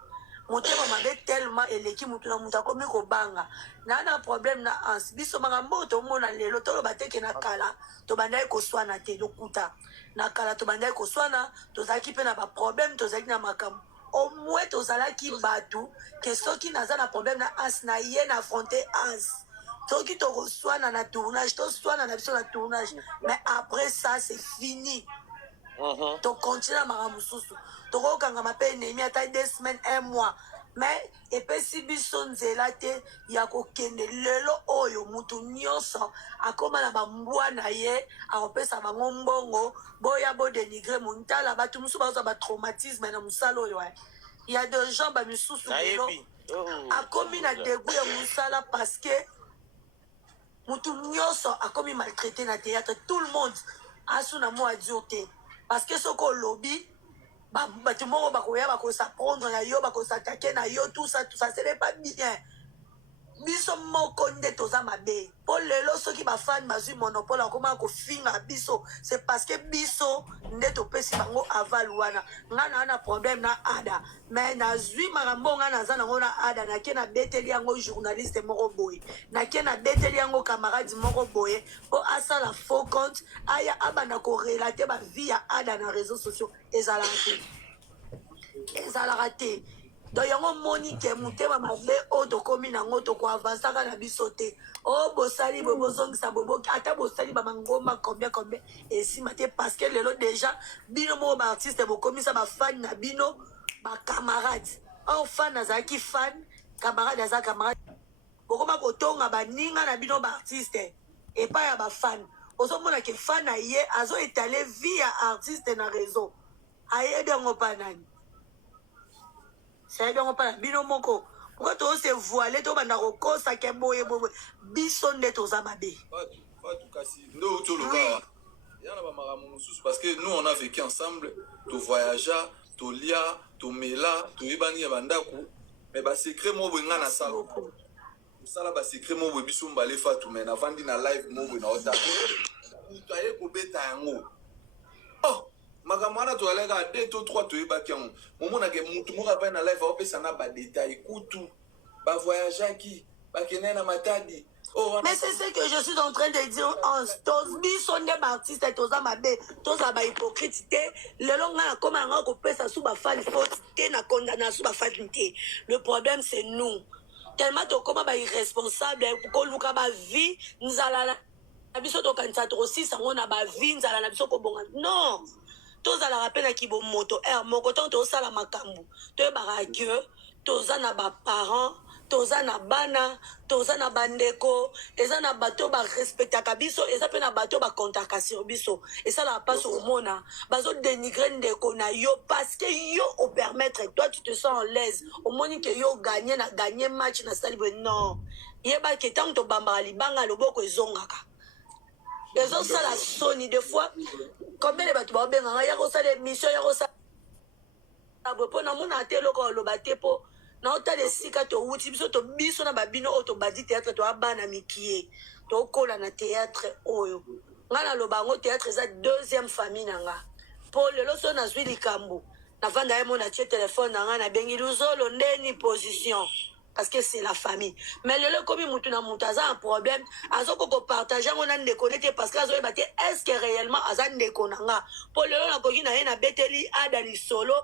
Muteba mabe tellement eleki mutu na mutu akomi kobanga. Na problème na ans biso makambo to mona lelo to bateke na kala to bandai koswana te lokuta. Na kala to bandai koswana to zaki pe na ba problème to zaki na makambo. Au moins tozalaki batu que soki naza na problème na as na ye na affronter as soki to reçoit na tournage to soit na biso na tournage mais après ça c'est fini. To continue à maramususu to kokanga mape nemi ata 2 semaines 1 mois mais epesi biso nzela te ya kokende lelo oyo mutu nyonso akoma na bambwa na ye akopesa bango mbongo boya bo dénigrer montala batu musu baza ba traumatisme na musala oyo. Il y a des gens ba misusu lelo akomi na dégoût ya musala parce que mutu nyonso akomi maltraité na théâtre. Tout le monde asu na mo adioté parce que soko lobby batu moko bakoya bakosaprendre na yo bakosatake na yo tout ça ce n'est pas bien. Biso moko nde toza mabe po lelo soki bafani bazwi monopole akoma kofinga biso c'est parce que biso nde topesi bango aval wana. Nga na problème na ada mais nazwi makambo nga naza nango na ada nake na beteli yango journaliste moko boye nake na beteli yango camarade moko boye po asala faux compte aya abanda korelate ba vie ya ada na réseaux sociaux ezalaka te. Donc yango moni ke mutema mabe o to komi nango to ko avancer na biso te. O bosali bozongisa bobo ata bosali ba mangoma combien et si maté parce que lelo déjà bino mo ba artiste bo komisa ba fan na bino ba camarades. Un fan azaki fan, camarade aza camarade. Bokoma kotonga ba ninga na bino ba artiste et pas ya ba fan. Ozo mona ke fan na ye azo étaler via artiste na réseau. Aye bien ngopa nani. C'est bien on parle bino moko. Pourquoi tu se voiler to banda ko sa ke boye biso ndeto za mabe. Pas tout kasi. Ndo to lo ba. Ya na ba maramu mususu parce que nous on a vécu ensemble, to voyagea, to lia, to mela, to ibani ya bandako, mais ba secret mo benga na sala. Sala ba secret mo biso mbale fatu mais na vandi na live mo na ota. To aye ko beta yango. Oh makamwana to alega 2 to 3 to yeba kiango momona ke mutu moka pa na live opesa na ba détail kutu ba voyage qui ba kenena matadi. Oh mais c'est ce que je suis en train de dire en tous biso nde ba artiste toza mabe toza ba hypocrite te lelo nga comme nga ko pesa sous ba fan faute te na condamnation ba fan te. Le problème c'est nous tellement to comme ba irresponsable ko luka ba vie nzala na biso to kanisa to aussi sango na ba vie nzala na biso ko bonga non. Toza la rappel à qui bon moto moko tant toza la makambu to ba que toza na ba parents toza na bana toza na bandeko eza na bato ba respecta kabiso eza pe na bato ba contaka sur biso et ça la passe au mona bazo dénigrer ndeko na yo parce que yo au permettre toi tu te sens en l'aise au moni que yo gagner match na salibe non yeba ke tant to bamba libanga loboko ezongaka. Les gens ça la soni des fois combien de bateaux ba benga ya ko ça des missions ya ko ça bo na mona te loko lo batepo na ota de sika to wuti biso na babino auto badi théâtre to abana mikie to kola na théâtre oyo ngana lo bango théâtre za deuxième famille nanga pour le loso na zwi likambo na vanda ye mona tie téléphone nanga na bengi luzolo ndeni position parce que c'est la famille. Mais le comme mutu na mutu aza un problème, azo ko partager on a déconnecté parce que azo ebate est-ce que réellement aza déconnanga. Pour le na koki na yena beteli adali solo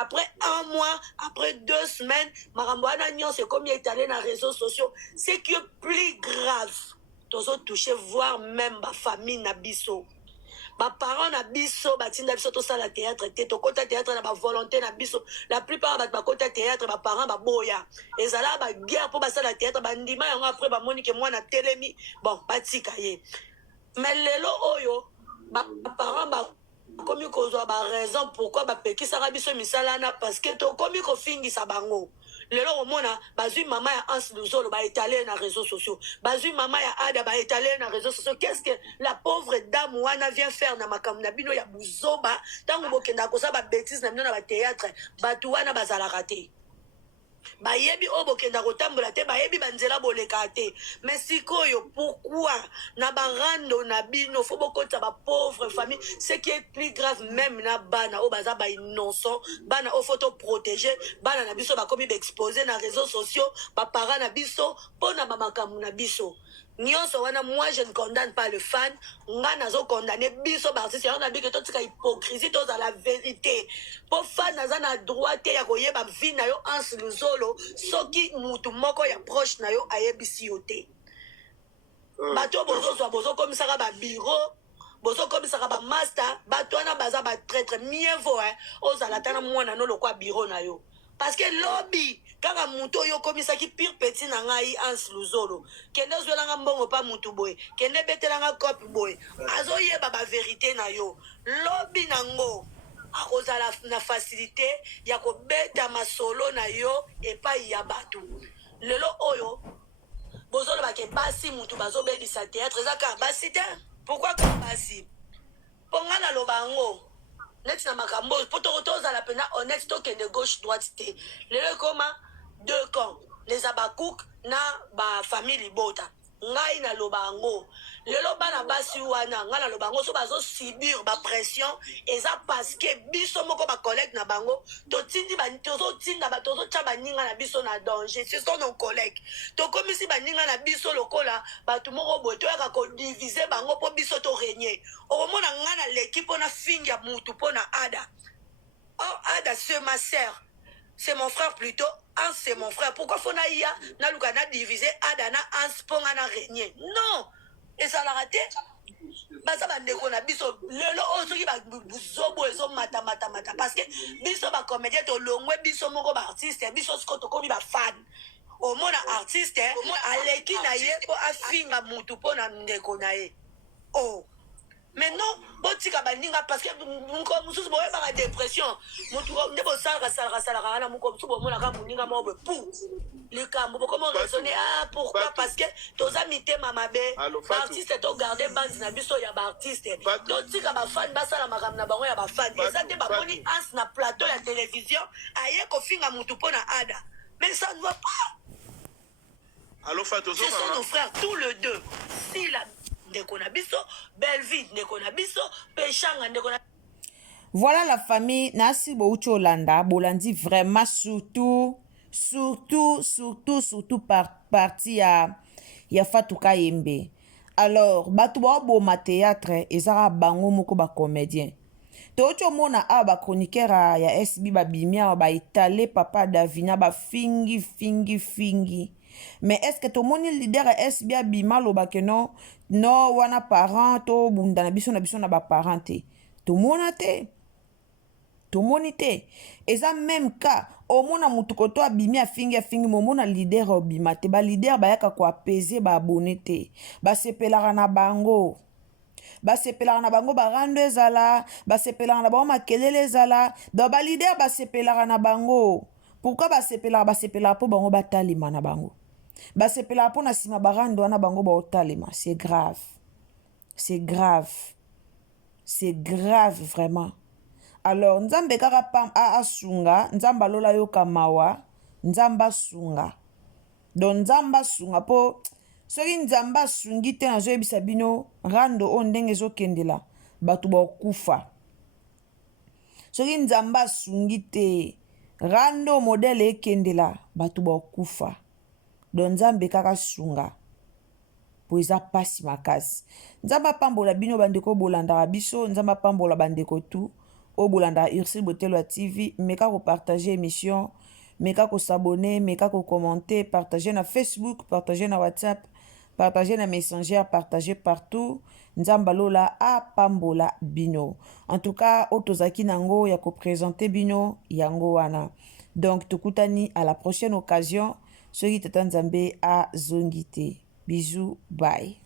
après un mois, après 2 semaines, makambo ana nyon c'est comme étalé dans les réseaux sociaux, c'est que plus grave. Tozo toucher voir même ba famille na biso. Ba parents na biso batinda biso to sala théâtre te to kota théâtre na ba volonté na biso la plupart ba kota théâtre ba parents ba boya ezala ba guerre pour ba sala théâtre ba ndima yango après ba moni ke mwana telemi bon batika ye mais lelo oyo ba parents ba komi kozwa ba raison pourquoi ba pekisaka biso misala na parce que to komi ko fingisa bango. Lelo omona bazui mama ya Hans Luzolo ba étalé na réseaux sociaux. Bazui mama ya Ada ba étalé na réseaux sociaux. Qu'est-ce que la pauvre dame wana vient faire na makambo na bino ya buzoba tango bokenda kosa ba bêtise na bino na ba théâtre batu wana bazala raté. Bayebi obokenda kotambola te bayebi banzela boleka te mais sikoyo pourquoi na barando na bino faut bokota ba pauvre famille ce qui est plus grave même na bana o baza ba innocent bana o photo protéger bana na biso ba komi exposer na réseaux sociaux ba parents na biso pona ba makamu na biso nyonso wana moi je ne condamne pas le fan nga nazo condamner biso ba artiste on a dit que tout ça hypocrisie tout à la vérité pour fan naza na droit te ya koyeba vie na yo Hans Luzolo soki mutu moko ya proche na yo ayebisi yo te bato bozo komisaka ba bureau bozo komisaka ba master bato wana baza ba traître mieux vaut ozala tana mwana no lokwa bureau na yo parce que lobby kaka muto yo komisaki pire petit na ngai Hans Luzolo kende zwelanga mbongo pa mutu boy kende betelanga copie boy azoyeba ba vérité na yo lobby nango akozala na facilité ya kobeta masolo na yo epai ya batu lelo oyo bozolo bake basi mutu bazobebisa théâtre ezaka basi te pourquoi ka basi ponga na lobango net na makambo poto tozala pena honnête tokende gauche droite te lelo koma deux camps les abakouk na ba famille libota ngai na lobango lelo bana basi wana ngai na lobango so bazo subir ba pression eza parce que biso moko ba collègue na bango to tindi ba tozo tinda ba tozo tcha baninga na biso na danger c'est son nos collègues to komisi baninga na biso lokola batu moko boto ya ko diviser bango po biso to régner o mona ngai na l'équipe na finga mutu pona Ada oh Ada c'est ma sœur c'est mon frère plutôt Hans c'est mon frère pourquoi faut na ia na luka na diviser Ada na Hans ponga na régner non et ça l'a raté baza ba ndeko na biso lelo osoki ba buzobo ezo mata parce que biso ba comédien to longwe biso moko ba artiste biso sko to komi ba fan au mona artiste aleki na ye po afinga mutu pona ndeko na ye oh mais non botika baninga parce que muko mususu boye ba dépression mutu ndebo sala na muko mususu bomona ka muninga mobe pou le cambo comment raisonner pourquoi parce que toza mitema mabe artiste to garder bande na biso ya ba artiste totika ba fan basala makam na bango ya ba fan eza te ba boni Hans na plateau ya télévision aye ko finga mutu pona Ada mais ça ne va pas allo Fatou ce sont nos frères tous les deux si la ndeko na biso Belville ndeko na biso Pechanga ndeko na. Voilà la famille Nasi Boucho Olanda Bolandi vraiment surtout partie ya Fatou Kayembe. Alors batu bo ma théâtre ezara bango moko ba comédien. Tocho mona ba chroniqueur ya SB ba bimia ba étalé papa Davina ba fingi. Mais est-ce que tout le monde leader SB bima lo ba que non wana parent to bunda na biso na ba parenté. Tout le monde te eza même cas omona mutu koto abimi afingi momona leader obima te ba leader bayaka ko apaiser ba abonné te basepelaka na bango barando ezala basepelaka na bango makelele ezala donc ba leader basepelaka na bango pourquoi basepelaka po bango batalima na bango basepelaka po na sima barando wana bango baotalima c'est grave vraiment. Alors nzambe kaka pam asunga nzamba lola yoka mawa nzamba sunga donc nzamba sunga po soki nzamba sungi te na zoyebisa bino rando o ndenge ezokendela bato bakufa soki nzamba sungi te rando modele ekendela bato bakufa don nzambe kaka sunga po eza pasi makasi. Nzambe apambola bino bandeko bolandaka biso, nzambe apambola bandeko tu o bolandaka Ursule Botelwa TV. Meka ko partager émission, meka ko s'abonner, meka ko commenter, partager na Facebook, partager na WhatsApp, partager na Messenger, partager partout. Nzamba lola apambola bino. En tout cas, otozaki nango ya ko présenter bino yango wana. Donc tukutani à la prochaine occasion. Soki tata Nzambe a zongite. Bisous, bye.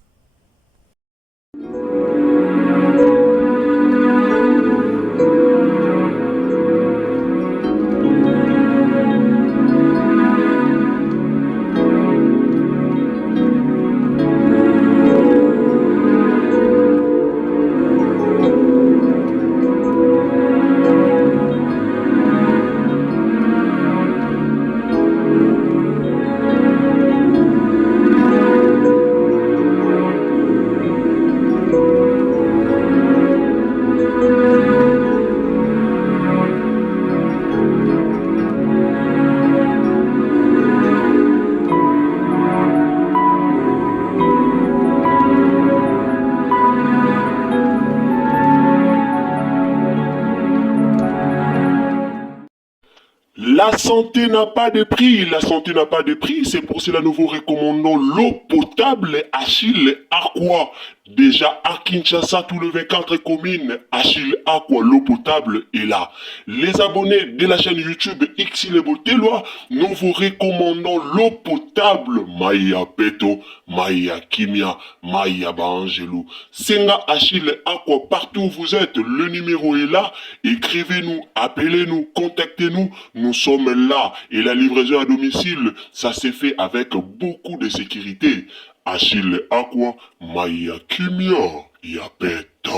La santé n'a pas de prix, la santé n'a pas de prix, c'est pour cela nous vous recommandons l'eau potable Achille Aqua. Déjà à Kinshasa, tous les 24 communes, Achille Aqua, l'eau potable est là. Les abonnés de la chaîne YouTube Xile Botelwa, nous vous recommandons l'eau potable Maya Peto, Maya Kimia, Maya Bangelou. Senga Achille Aqua, partout où vous êtes, le numéro est là. Écrivez-nous, appelez-nous, contactez-nous, nous sommes là. Et la livraison à domicile, ça s'est fait avec beaucoup de sécurité. Achille Aqua, Maya Kimia, Yapeto.